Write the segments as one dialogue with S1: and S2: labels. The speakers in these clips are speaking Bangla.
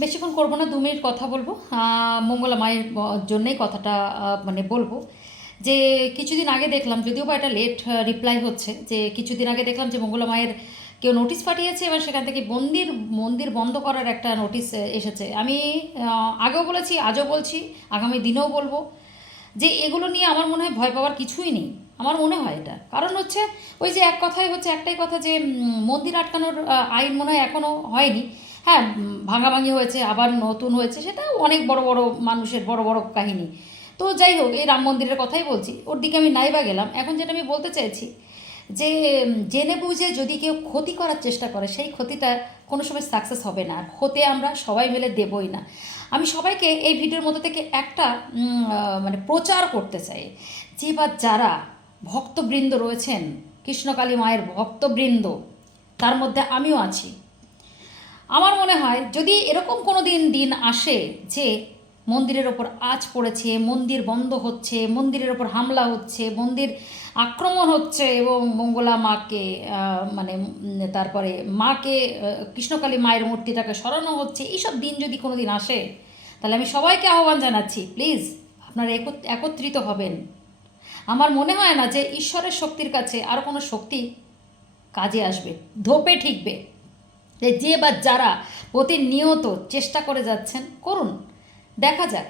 S1: বেশিক্ষণ করব না, দু মিনিট কথা বলব। মঙ্গলা মায়ের জন্যেই কথাটা মানে বলব। যে কিছুদিন আগে দেখলাম, যদিও বা এটা লেট রিপ্লাই হচ্ছে, যে কিছুদিন আগে দেখলাম যে মঙ্গলা মায়ের কেউ নোটিশ পাঠিয়েছে এবং সেখান থেকে মন্দির মন্দির বন্ধ করার একটা নোটিশ এসেছে। আমি আগেও বলেছি, আজও বলছি, আগামী দিনেও বলব। যে এগুলো নিয়ে আমার মনে হয় ভয় পাওয়ার কিছুই নেই। আমার মনে হয় এটা। কারণ হচ্ছে, ওই যে এক কথাই হচ্ছে, একটাই কথা যে মন্দির আটকানোর আইন মনে হয় এখনও হয়নি। হ্যাঁ ভাঙাভাঙি হয়েছে, আবার নতুন হয়েছে, সেটা অনেক বড় বড় মানুষের বড় বড় কাহিনী। তো যাই হোক, এই রাম মন্দিরের কথাই বলছি, ওর দিকে আমি নাইবা গেলাম। এখন যেটা আমি বলতে চাইছি যে জেনে বুঝে যদি কেউ ক্ষতি করার চেষ্টা করে, সেই ক্ষতিটা কোনো সময় সাকসেস হবে না। আর হতে আমরা সবাই মিলে দেবই না। আমি সবাইকে এই ভিডিওর মধ্যে থেকে একটা মানে প্রচার করতে চাই। যে বা যারা ভক্তবৃন্দ রয়েছেন, কৃষ্ণকালী মায়ের ভক্তবৃন্দ, তার মধ্যে আমিও আছি। আমার মনে হয় যদি এরকম কোনো দিন দিন আসে যে মন্দিরের ওপর আঁচ পড়েছে, মন্দির বন্ধ হচ্ছে, মন্দিরের ওপর হামলা হচ্ছে, মন্দির আক্রমণ হচ্ছে এবং মঙ্গলা মাকে মানে তারপরে মাকে কৃষ্ণকালী মায়ের মূর্তিটাকে সরানো হচ্ছে, এইসব দিন যদি কোনো দিন আসে, তাহলে আমি সবাইকে আহ্বান জানাচ্ছি, প্লিজ আপনারা একত- একত্রিত হবেন। আমার মনে হয় না যে ঈশ্বরের শক্তির কাছে আর কোনো শক্তি কাজে আসবে, ধোপে ঠিকবে। যে বা যারা প্রতিনিয়ত চেষ্টা করে যাচ্ছেন, করুন। দেখা যাক।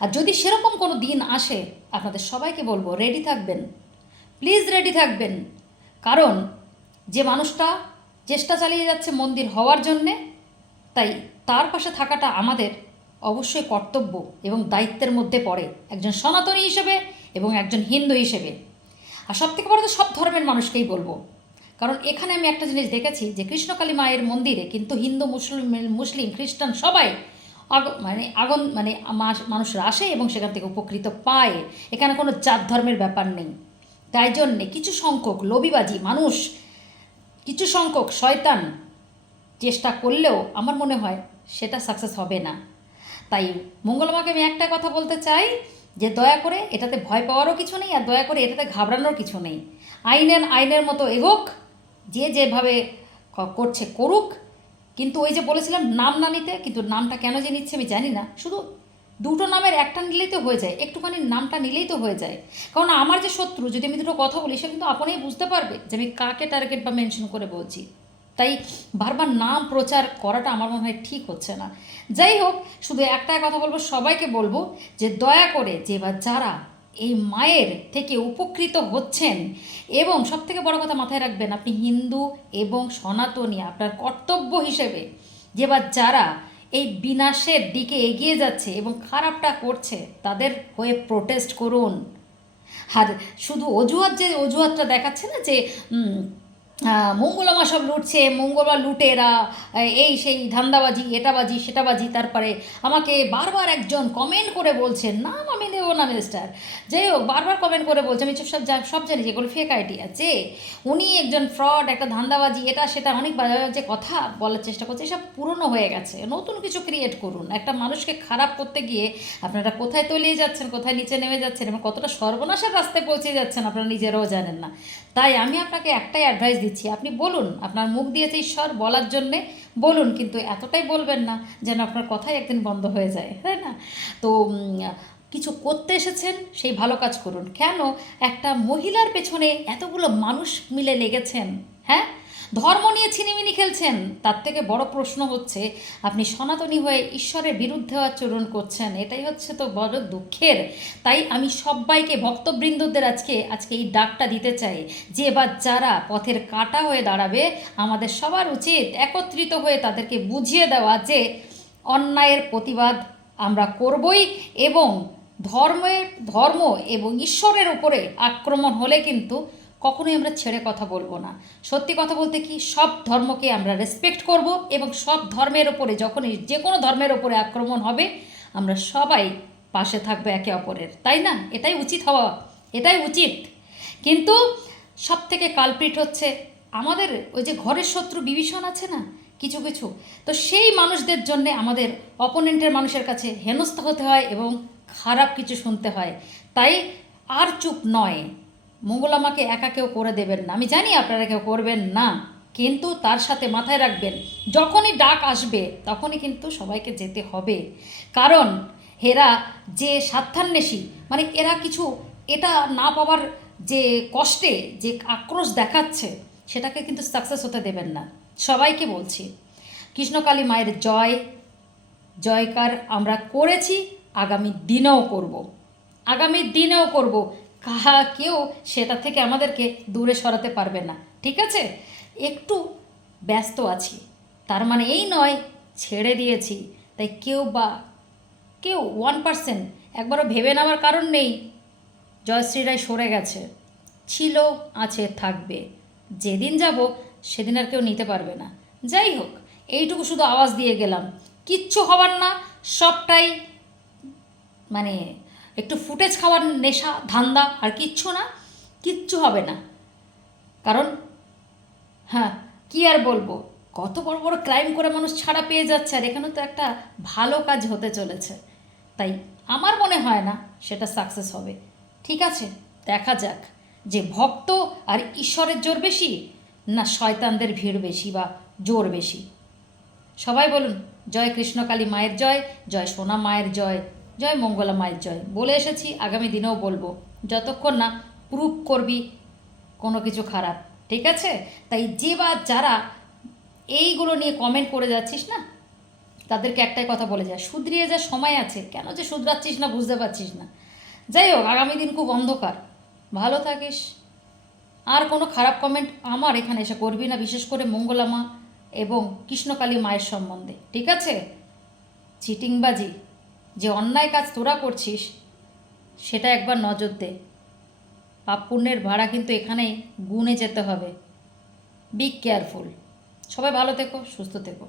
S1: আর যদি সেরকম কোনো দিন আসে, আপনাদের সবাইকে বলব রেডি থাকবেন। প্লিজ রেডি থাকবেন। কারণ যে মানুষটা চেষ্টা চালিয়ে যাচ্ছে মন্দির হওয়ার জন্যে, তাই তার পাশে থাকাটা আমাদের অবশ্যই কর্তব্য এবং দায়িত্বের মধ্যে পড়ে। একজন সনাতনী হিসেবে এবং একজন হিন্দু হিসেবে। আর সব থেকে বড় তো সব ধর্মের মানুষকেই বলব। কারণ এখানে আমি একটা জিনিস দেখেছি যে কৃষ্ণকালী মায়ের মন্দিরে কিন্তু হিন্দু, মুসলিম মুসলিম, খ্রিস্টান সবাই আগ মানে আগন মানে মানুষরা আসে এবং সেখান থেকে উপকৃত পায়। এখানে কোনো জাত ধর্মের ব্যাপার নেই। তাই জন্যে কিছু সংখ্যক লোভিবাজি মানুষ, কিছু সংখ্যক শয়তান চেষ্টা করলেও আমার মনে হয় সেটা সাকসেস হবে না। তাই মঙ্গলমাকে আমি একটা কথা বলতে চাই যে দয়া করে এটাতে ভয় পাওয়ারও কিছু নেই আর দয়া করে এটাতে ঘাবড়ানোর কিছু নেই। আইনের আইনের মতো এগোক। যে যেভাবে করছে করুক, কিন্তু ওই যে বলেছিলাম নাম না নিতে, কিন্তু নামটা কেন যে নিচ্ছে আমি জানি না। শুধু দুটো নামের একটা নিলেই তো হয়ে যায়, একটুখানি নামটা নিলেই তো হয়ে যায়। কারণ আমার যে শত্রু, যদি আমি দুটো কথা বলি, সে কিন্তু আপনিই বুঝতে পারবে যে আমি কাকে টার্গেট বা মেনশন করে বলছি। তাই বারবার নাম প্রচার করাটা আমার মনে হয় ঠিক হচ্ছে না। যাই হোক, শুধু একটাই কথা বলব, সবাইকে বলব যে দয়া করে যে বা যারা এই মায়ের থেকে উপকৃত হচ্ছেন। এবং সব থেকে বড় কথা মাথায় রাখবেন, আপনি হিন্দু এবং সনাতনী, আপনার কর্তব্য হিসেবে যে বা যারা এই বিনাশের দিকে এগিয়ে যাচ্ছে এবং খারাপটা করছে, তাদের হয়ে প্রোটেস্ট করুন। আর শুধু অজুহাত যে অজুহাতটা দেখাচ্ছে না যে মঙ্গলমা সব লুটছে, মঙ্গলবার লুটে এরা এই সেই ধান্দাবাজি, এটাবাজি, সেটাবাজি, তারপরে আমাকে বারবার একজন কমেন্ট করে বলছেন নাম আমি নেব না মিস্টার যাই হোক, বারবার কমেন্ট করে বলছে, আমি সব সব জানি যেগুলো ফেক আইডিয়া যে উনি একজন ফ্রড একটা ধান্দাবাজি, এটা, সেটা অনেক বাজে বাজে কথা বলার চেষ্টা করছে, এসব পুরনো হয়ে গেছে। নতুন কিছু ক্রিয়েট করুন। একটা মানুষকে খারাপ করতে গিয়ে আপনারা কোথায় তলিয়ে যাচ্ছেন, কোথায় নিচে নেমে যাচ্ছেন এবং কতটা সর্বনাশের রাস্তায় পৌঁছে যাচ্ছেন, আপনারা নিজেরাও জানেন না। তাই আমি আপনাকে একটাই অ্যাডভাইস দিচ্ছি। আপনি বলুন, আপনার মুখ দিয়েছে ঈশ্বর বলার জন্যে বলুন, কিন্তু এতটাই বলবেন না যেন আপনার কথাই একদিন বন্ধ হয়ে যায়, তাই না? তো কিছু করতে এসেছেন, সেই ভালো কাজ করুন। কেন একটা মহিলার পেছনে এতগুলো মানুষ মিলে লেগেছেন হ্যাঁ? ধর্ম নিয়ে ছিনিমিনি খেলছেন। তার থেকে বড় প্রশ্ন হচ্ছে, আপনি সনাতনী হয়ে ঈশ্বরের বিরুদ্ধে আচরণ করছেন, এটাই হচ্ছে তো বড় দুঃখের। তাই আমি সবাইকে, ভক্তবৃন্দদের আজকে আজকে এই ডাকটা দিতে চাই, যে এবার যারা পথের কাটা হয়ে দাঁড়াবে, আমাদের সবার উচিত একত্রিত হয়ে তাদেরকে বুঝিয়ে দেওয়া যে অন্যায়ের প্রতিবাদ আমরা করবই এবং ধর্মের ধর্ম এবং ঈশ্বরের উপরে আক্রমণ হলে কিন্তু কখনোই আমরা ছেড়ে কথা বলব না। সত্যি কথা বলতে কি, সব ধর্মকে আমরা রেসপেক্ট করব এবং সব ধর্মের ওপরে যখনই যে কোনো ধর্মের ওপরে আক্রমণ হবে, আমরা সবাই পাশে থাকব একে অপরের। তাই না? এটাই উচিত হওয়া, এটাই উচিত। কিন্তু সব থেকে কালপ্রিট হচ্ছে আমাদের ওই যে ঘরের শত্রু বিভীষণ আছে না, কিছু কিছু। তো সেই মানুষদের জন্যে আমাদের অপোনেন্টের মানুষের কাছে হেনস্থা হতে হয় এবং খারাপ কিছু শুনতে হয়। তাই আর চুপ নয়। মঙ্গলামাকে একা কেউ করে দেবেন না। আমি জানি আপনারা কেউ করবেন না, কিন্তু তার সাথে মাথায় রাখবেন, যখনই ডাক আসবে, তখনই কিন্তু সবাইকে যেতে হবে। কারণ হেরা যে স্বার্থান্বেষী মানে এরা কিছু এটা না পাওয়ার যে কষ্টে, যে আক্রোশ দেখাচ্ছে, সেটাকে কিন্তু সাকসেস হতে দেবেন না। সবাইকে বলছি, কৃষ্ণকালী মায়ের জয়, জয়কার আমরা করেছি, আগামী দিনেও করব। আগামী দিনেও করব। কাহা কেউ সেটা থেকে আমাদেরকে দূরে সরাতে পারবে না, ঠিক আছে? একটু ব্যস্ত আছি, তার মানে এই নয়, ছেড়ে দিয়েছি। তাই কেউ বা, কেউ ওয়ান পার্সেন্ট একবারও ভেবে নেওয়ার কারণ নেই। জয়শ্রী রায় সরে গেছে। ছিল, আছে, থাকবে। যেদিন যাব, সেদিন আর কেউ নিতে পারবে না। যাই হোক, এইটুকু শুধু আওয়াজ দিয়ে গেলাম। কিচ্ছু হবার না, সবটাই মানে একটু ফুটেজ খাওয়ার নেশা, ধান্দা আর কিচ্ছু না, কিচ্ছু হবে না। কারণ হ্যাঁ কি আর বলব? কত বড় বড় ক্রাইম করে মানুষ ছাড়া পেয়ে যাচ্ছে আর এখানে তো একটা ভালো কাজ হতে চলেছে। তাই আমার মনে হয় না সেটা সাকসেস হবে। ঠিক আছে, দেখা যাক। যে ভক্ত আর ঈশ্বরের জোর বেশি, না শয়তানদের ভিড় বেশি বা জোর বেশি? সবাই বলুন, জয় কৃষ্ণকালী মায়ের জয় জয় সোনা মায়ের জয়। জয় মঙ্গলা মায়ের জয়। বলে এসেছি, আগামী দিনেও বলব, যতক্ষণ না প্রুভ করবি, কোনো কিছু খারাপ, ঠিক আছে? তাই যে বা যারা এইগুলো নিয়ে কমেন্ট করে যাচ্ছিস না, তাদেরকে একটাই কথা বলে যায় শুধরিয়ে যা সময় আছে, কেন যে শুধরাচ্ছিস না বুঝতে পারছিস না। যাই হোক, আগামী দিন খুব অন্ধকার। ভালো থাকিস। আর কোনো খারাপ কমেন্ট আমার এখানে এসে করবি না, বিশেষ করে মঙ্গলামা এবং কৃষ্ণকালী মায়ের সম্বন্ধে, ঠিক আছে? চিটিংবাজি। যে অন্যায় কাজ তোরা করছিস, সেটা একবার নজর দে। পাপ পুণ্যের ভাড়া কিন্তু এখানেই গুনে যেতে হবে। বি কেয়ারফুল সবাই ভালো থেকো, সুস্থ থেকো।